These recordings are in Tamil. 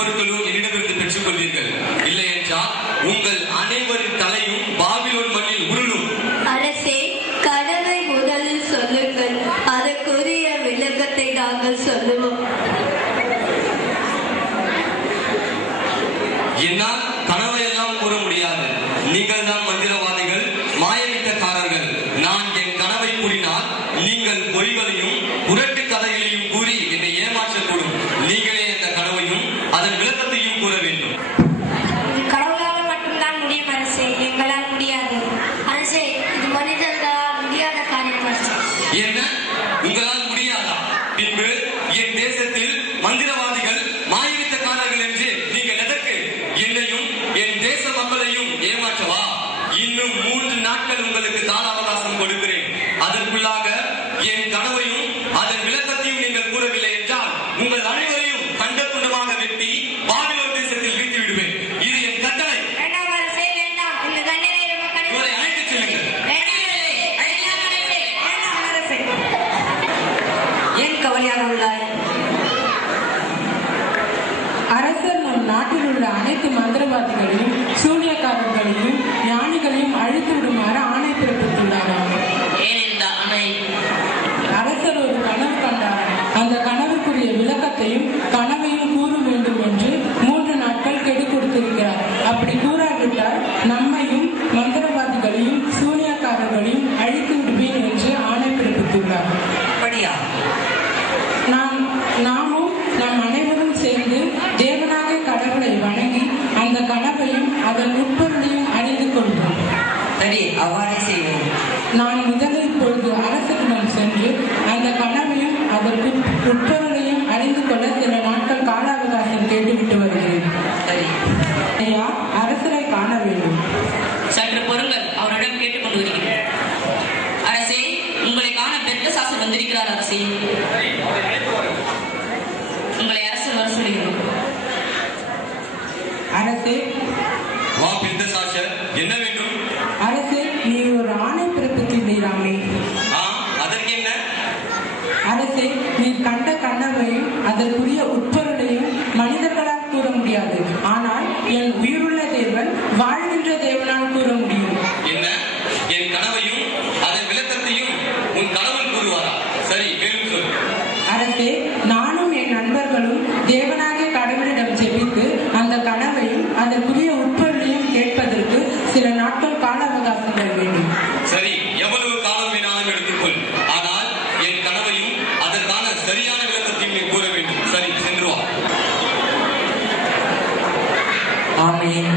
பொருட்களும் என்னிடமிருந்து பெற்றுக் கொள்வீர்கள். இல்லை என்றால் உங்கள் அனைவரின் தலையும் பாபிலோன் மண்ணில் உருளும். அரசே, கனவை முதலில் சொல்லுங்கள், அதற்குரிய விளக்கத்தை நாங்கள் சொல்லுவோம். என்னால் கனவை எல்லாம் கூற முடியாது. நீங்கள் தான் மந்திரவாதிகள், மாயமிட்டக்காரர்கள். நான் என் கனவை கூறினால் நீங்கள் பொய்களையும் புரட்டு கதைகளையும் கூறி என்னை ஏமாற்றக்கூடும். நீங்களே அந்த கனவையும் அதன் விளக்கத்தையும் கூற வேண்டும். கடவுளால் மட்டும்தான் முடியும் அரசே, எங்களால் முடியாது. அரசே, இது மனிதர்களால் முடியாத காரியம் அரசே. என்ன, உங்களால் முடியாதா? பின்பு என் தேசத்தில் மந்திரவாதிகள், மாயமிட்டக்காரர்கள் என்று நீங்கள் எதற்கு என்னையும் என் தேச மக்களையும் ஏமாற்றவா? இன்னும் 3 நாட்கள் உங்களுக்கு கால அவகாசம் கொடுக்கிறேன். அதற்குள்ளாக என் கனவையும் அதன் விளக்கத்தையும் நீங்கள் கூறவில்லை என்றால் உங்கள் அனைவரையும் கண்ட துண்டமாக வெட்டி பாபிலோன் தேசத்தில் வீழ்த்தி விடுவேன். இது என் கட்டளை. வேண்டாம் அரசே, வேண்டாம். இந்த தண்டனை இவரை அழைத்துச் செல்லுங்கள். ஏன் கவலையாக உள்ளாய்? அரசர் நம் நாட்டில் உள்ள அனைத்து மந்திரவாதிகளையும் சூனியக்காரர்களையும் ஞானிகளையும் அழித்து விடுமாறு ஆணை பிறப்பித்துள்ளாராம். அரசர் ஒரு கனவு கண்டார். அந்த கனவுக்குரிய விளக்கத்தையும் கனவையும் கூற வேண்டும் என்று 3 நாட்கள் கெடு கொடுத்திருக்கிறார். அப்படி கூறாவிட்டால் நம்மையும் மந்திரவாதிகளையும் சூனியக்காரர்களையும் அழித்து விடுவேன் என்று ஆணை பிறப்பித்துள்ளார். நாமும் நம் அனைவரும் சேர்ந்து தேவனாக கடவுளை வணங்கி அந்த கனவையும் அதன் உட்பொருளையும் அறிந்து கொள்வோம். சரி, அவ்வாறே செய்வோம். நான் முதலில் இப்பொழுது அரசரிடம் சென்று அந்த கனவையும் அதற்கு உட்பொருளையும் அறிந்து கொள்ள சில நாட்கள் கால அவகாசம் கேட்டுவிட்டு வருகிறேன். சரி ஐயா, அரசரை காண வேண்டும். சற்று பொருங்கள், அவரிடம் கேட்டுக்கொண்டு வருகிறேன். அரசே, உங்களை காண பெல்தசாசர் வந்திருக்கிறார். அரசே, உங்களை அரசர் வர சொல்கிறோம். அரசே, வா பெல்தசாசர், என்ன வேண்டும்? அரசே, நீ ஒரு ஆணை பிறப்பித்துள்ளீராமே. அதற்கு என்ன? அரசே, நீர் கண்ட கனவையும் அதற்குரிய உட்பொருளையும் மனிதர்களால் கூற முடியாது. ஆனால் என் உயிருள்ள தேவன், வாழ்கின்ற தேவனால் கூற முடியும். என்ன, என் கனவையும் அதன் விளக்கத்தையும் உன் கணவன் கூறுவாரா? சரி, மேலும் சொல். அரசே, நானும் என் நண்பர்களும் தேவனாகிய கடவுளிடம் ஜெபித்து அந்த கனவையும் அதற்குரிய உட்பொருளையும் கேட்பதற்கு சில நாட்கள் கால அவகாசங்கள் வேண்டும். சரி, எவ்வளவு காலம் வேணாலும் எடுத்துக்கொள். ஆனால் என் கனவையும் அதற்கான சரியான விளக்கத்தையும் நீ கூற வேண்டும். சரி, சென்று வா. ஆமென்.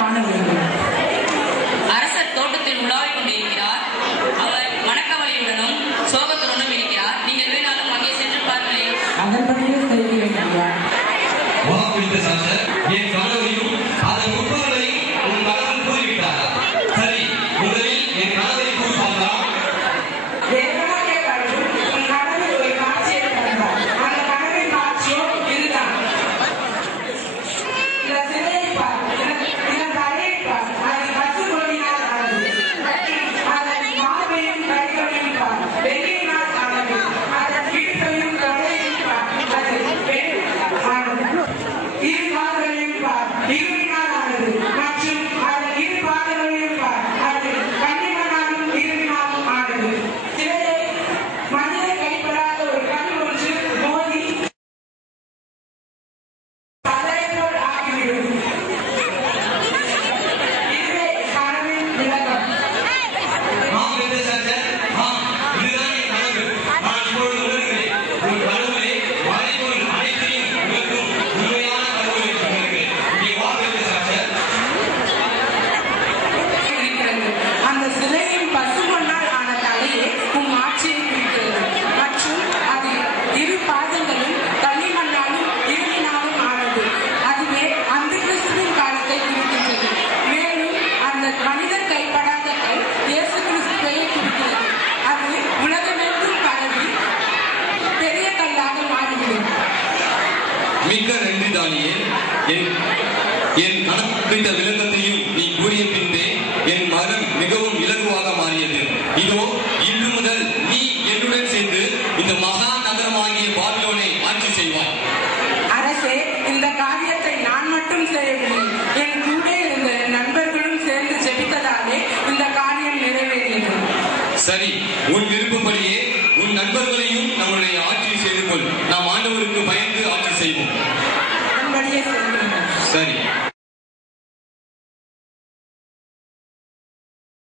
காண வேண்டும். அரசர் தோட்டத்தில் உலாவிக் கொண்டிருக்கிறார். அவர் மனக்கவலையுடனும் சோகத்துடனும் இருக்கிறார். நீங்கள் வேணாலும் அங்கே சென்று பாருங்களேன். அதன்படியே செய்கிறேன் ஐயா. வா பெல்தசாசர், என் கனவையும் அதன் உட்பொருளையும் உன் கணவன் கூறிவிட்டாரா? சரி, முதலில் என் கனவை கூறுவாரா? தேவனாகிய கடவுள் உன் கனவில் ஒரு காட்சியை தந்தார். அந்த கனவின் காட்சியோ இதுதான். இந்த சிலையை பார், இதன் தலையை பார், அது பசும்பொன்னினால் ஆனது. அதன் மார்பையும் கைகளையும் பார், வெள்ளியினால் ஆனது. அதன் இடுப்பையும் தொடையையும் பார், அது வெள்ளியினால் ஆனது. இரு கால்களையும் பார், இரும்பினால் ஆனது. மற்றும் அதன் இரு பாதங்களையும் பார், அது கண்ணிமனாலும் இரும்பினாலும் ஆனது. சிலையை மனித கைப்படாத ஒரு கல் ஒன்று மோதி பதரை போல் ஆக்கிவிடும். இதுவே கனவின் விளக்கம். பெல்தசாசர், இதுதான் என் கனவு. நான் இப்பொழுது உணர்கிறேன். உன் கனவிலே மறைபொருள் அனைத்தையும் உனக்கும் உண்மையான கடவுளை உணர்கிறேன். நீ வா பெல்தசாசர். இருக்கிறது. அந்த சிலையின் பசுமண்ணால் ஆன தலையே உம் ஆட்சியை குறிக்கிறது. மற்றும் அது இரு பாதங்களும் களிமண்ணாலும் இரும்பினாலும் ஆனது. அதுவே அந்த கிறிஸ்துவின் காலத்தை குறிக்கின்றது. மேலும் அந்த மனிதர் கைப்படாத கல் இயேசு கிறிஸ்துவை குறிக்கிறது. அது உலகமெங்கும் பரவி பெரிய கல்லாக மாறிவிடும். மிக்க நன்றி தானியேல். என் கணக்கிட்ட விளக்கத்தையும் நீ கூறிய பின்பே என் மனம் மிகவும் இலகுவாக மாறியது. இதோ சரி, உன் விருப்பப்படியே உன் நண்பர்களையும் நம்முடைய ஆட்சி செய்து கொள். நாம் ஆண்டவருக்கு பயந்து ஆட்சி செய்வோம்.